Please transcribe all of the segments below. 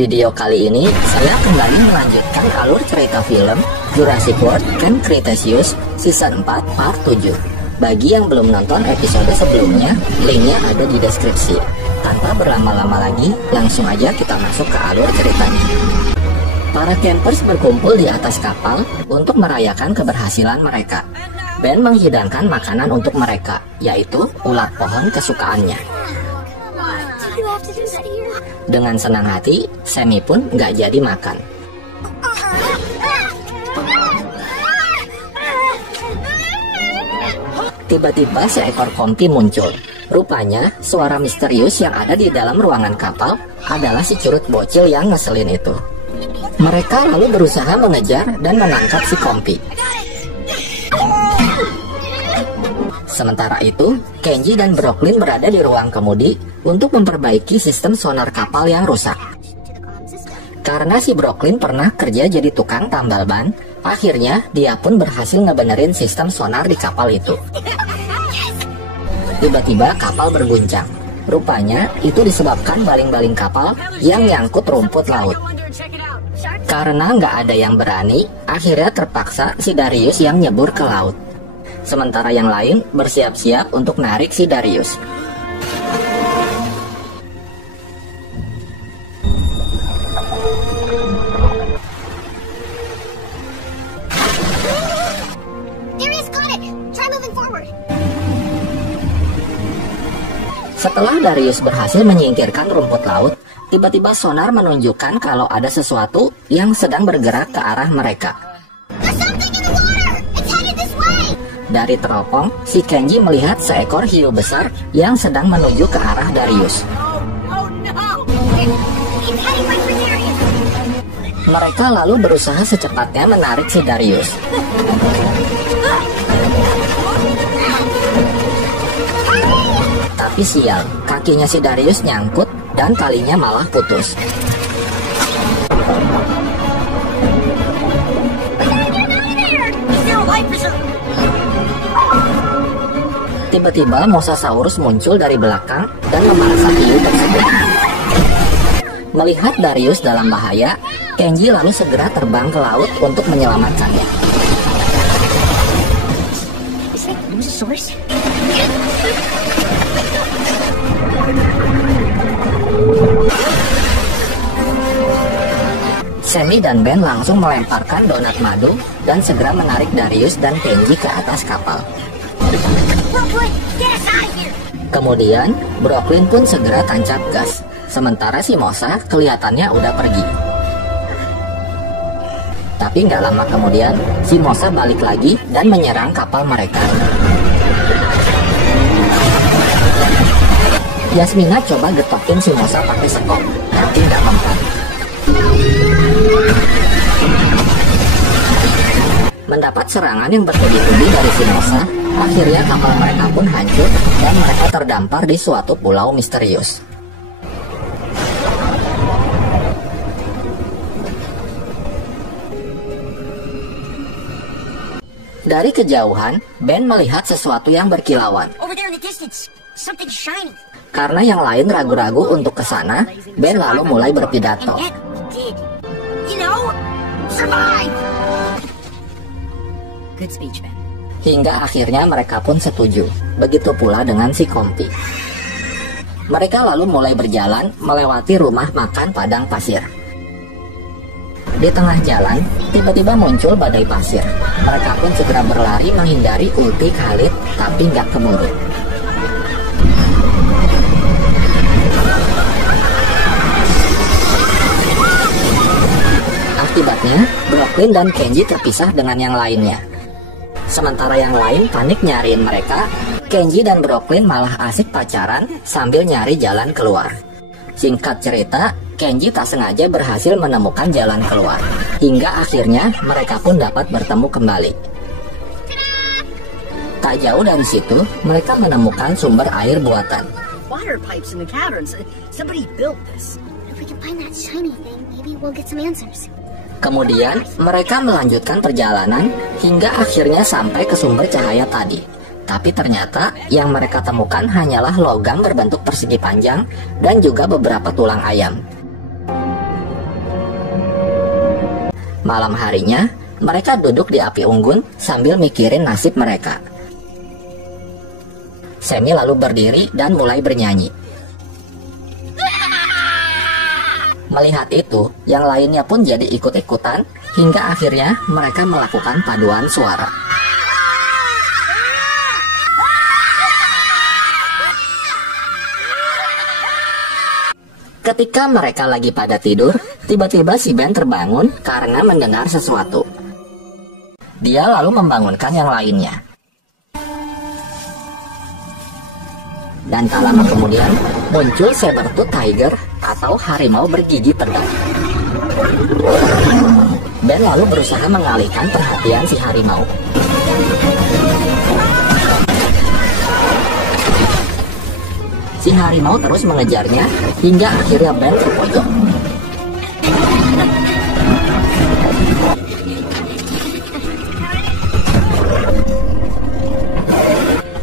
video kali ini, saya kembali melanjutkan alur cerita film Jurassic World Camp Cretaceous Season 4 Part 7. Bagi yang belum nonton episode sebelumnya, linknya ada di deskripsi. Tanpa berlama-lama lagi, langsung aja kita masuk ke alur ceritanya. Para campers berkumpul di atas kapal untuk merayakan keberhasilan mereka. Ben menghidangkan makanan untuk mereka, yaitu ulat pohon kesukaannya. Dengan senang hati, Sammy pun nggak jadi makan. Tiba-tiba seekor kompi muncul. Rupanya, suara misterius yang ada di dalam ruangan kapal adalah si curut bocil yang ngeselin itu. Mereka lalu berusaha mengejar dan menangkap si kompi. Sementara itu, Kenji dan Brooklyn berada di ruang kemudi untuk memperbaiki sistem sonar kapal yang rusak. Karena si Brooklyn pernah kerja jadi tukang tambal ban, akhirnya dia pun berhasil ngebenerin sistem sonar di kapal itu. Tiba-tiba kapal berguncang. Rupanya itu disebabkan baling-baling kapal yang nyangkut rumput laut. Karena nggak ada yang berani, akhirnya terpaksa si Darius yang nyebur ke laut. Sementara yang lain bersiap-siap untuk narik si Darius. Setelah Darius berhasil menyingkirkan rumput laut, tiba-tiba sonar menunjukkan kalau ada sesuatu yang sedang bergerak ke arah mereka. Dari teropong, si Kenji melihat seekor hiu besar yang sedang menuju ke arah Darius. Mereka lalu berusaha secepatnya menarik si Darius. Tapi sial, kakinya si Darius nyangkut dan talinya malah putus. Tiba-tiba Mosasaurus muncul dari belakang dan memaksa hiu tersebut. Melihat Darius dalam bahaya, Kenji lalu segera terbang ke laut untuk menyelamatkannya. Sammy dan Ben langsung melemparkan donat madu dan segera menarik Darius dan Kenji ke atas kapal. Kemudian, Brooklyn pun segera tancap gas, sementara si Mosa kelihatannya udah pergi. Tapi nggak lama kemudian, si Mosa balik lagi dan menyerang kapal mereka. Yasmina coba getokin si Mosa pakai sekop, tapi nggak mempan. Mendapat serangan yang bertubi-tubi dari si Mosa, akhirnya kapal mereka pun hancur dan mereka terdampar di suatu pulau misterius. Dari kejauhan, Ben melihat sesuatu yang berkilauan. Karena yang lain ragu-ragu untuk ke sana, Ben lalu mulai berpidato. Hingga akhirnya mereka pun setuju. Begitu pula dengan si kompi. Mereka lalu mulai berjalan melewati rumah makan padang pasir. Di tengah jalan, tiba-tiba muncul badai pasir. Mereka pun segera berlari menghindari ulti Khalid, tapi nggak keburu. Akibatnya, Brooklyn dan Kenji terpisah dengan yang lainnya. Sementara yang lain panik nyariin mereka, Kenji dan Brooklyn malah asik pacaran sambil nyari jalan keluar. Singkat cerita, Kenji tak sengaja berhasil menemukan jalan keluar. Hingga akhirnya mereka pun dapat bertemu kembali. Tak jauh dari situ, mereka menemukan sumber air buatan. Kemudian, mereka melanjutkan perjalanan hingga akhirnya sampai ke sumber cahaya tadi. Tapi ternyata yang mereka temukan hanyalah logam berbentuk persegi panjang dan juga beberapa tulang ayam. Malam harinya, mereka duduk di api unggun sambil mikirin nasib mereka. Sammy lalu berdiri dan mulai bernyanyi. Melihat itu, yang lainnya pun jadi ikut-ikutan hingga akhirnya mereka melakukan paduan suara. Ketika mereka lagi pada tidur, tiba-tiba si Ben terbangun karena mendengar sesuatu. Dia lalu membangunkan yang lainnya. Dan tak lama kemudian, muncul saber-tooth tiger atau harimau bergigi pedang. Ben lalu berusaha mengalihkan perhatian si harimau. Si harimau terus mengejarnya hingga akhirnya Ben terpojok.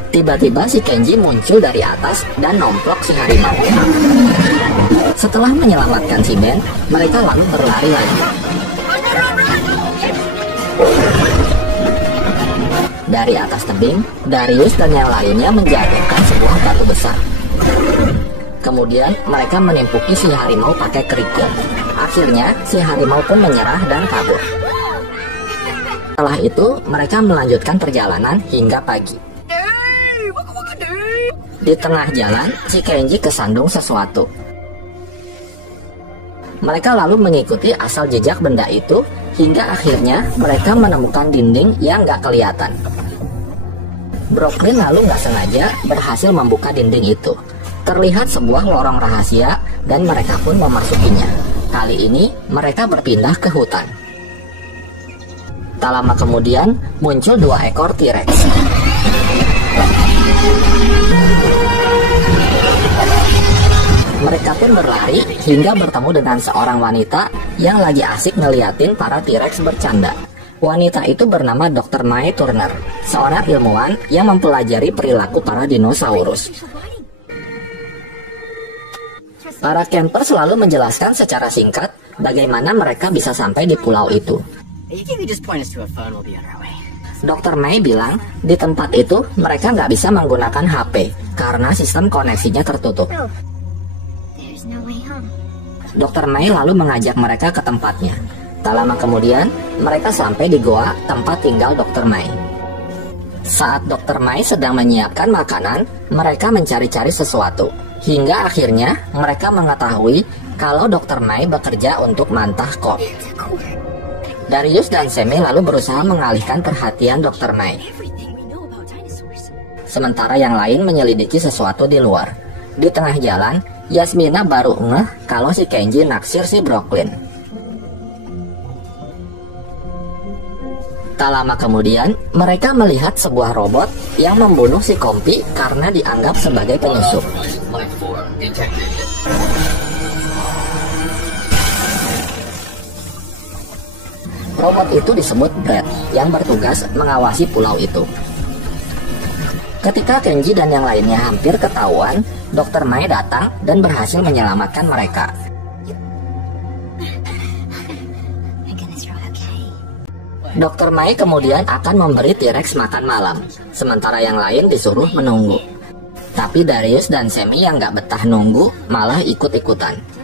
Tiba-tiba si Kenji muncul dari atas dan nomplok si harimau. Setelah menyelamatkan si Ben, mereka lalu berlari lagi. Dari atas tebing, Darius dan yang lainnya menjatuhkan sebuah batu besar. Kemudian mereka menimpuki si harimau pakai kerikil. Akhirnya si harimau pun menyerah dan kabur. Setelah itu mereka melanjutkan perjalanan hingga pagi. Di tengah jalan, si Kenji kesandung sesuatu. Mereka lalu mengikuti asal jejak benda itu hingga akhirnya mereka menemukan dinding yang gak kelihatan. Brooklyn lalu gak sengaja berhasil membuka dinding itu. Terlihat sebuah lorong rahasia dan mereka pun memasukinya. Kali ini mereka berpindah ke hutan. Tak lama kemudian muncul 2 ekor T-Rex. Mereka pun berlari hingga bertemu dengan seorang wanita yang lagi asik ngeliatin para T-Rex bercanda. Wanita itu bernama Dr. Mae Turner, seorang ilmuwan yang mempelajari perilaku para dinosaurus. Para camper selalu menjelaskan secara singkat bagaimana mereka bisa sampai di pulau itu. Dr. May bilang di tempat itu mereka nggak bisa menggunakan HP karena sistem koneksinya tertutup. Dr. May lalu mengajak mereka ke tempatnya. Tak lama kemudian mereka sampai di goa tempat tinggal Dr. May. Saat Dr. May sedang menyiapkan makanan, mereka mencari-cari sesuatu. Hingga akhirnya mereka mengetahui kalau Dr. May bekerja untuk Mantah Corp. Darius dan Sammy lalu berusaha mengalihkan perhatian Dr. May. Sementara yang lain menyelidiki sesuatu di luar. Di tengah jalan, Yasmina baru ngeh kalau si Kenji naksir si Brooklyn. Tak lama kemudian, mereka melihat sebuah robot yang membunuh si Kompi karena dianggap sebagai penyusup. Robot itu disebut Brad, yang bertugas mengawasi pulau itu. Ketika Kenji dan yang lainnya hampir ketahuan, Dr. May datang dan berhasil menyelamatkan mereka. Dr. May kemudian akan memberi T-Rex makan malam, sementara yang lain disuruh menunggu. Tapi Darius dan Sammy yang gak betah nunggu malah ikut-ikutan.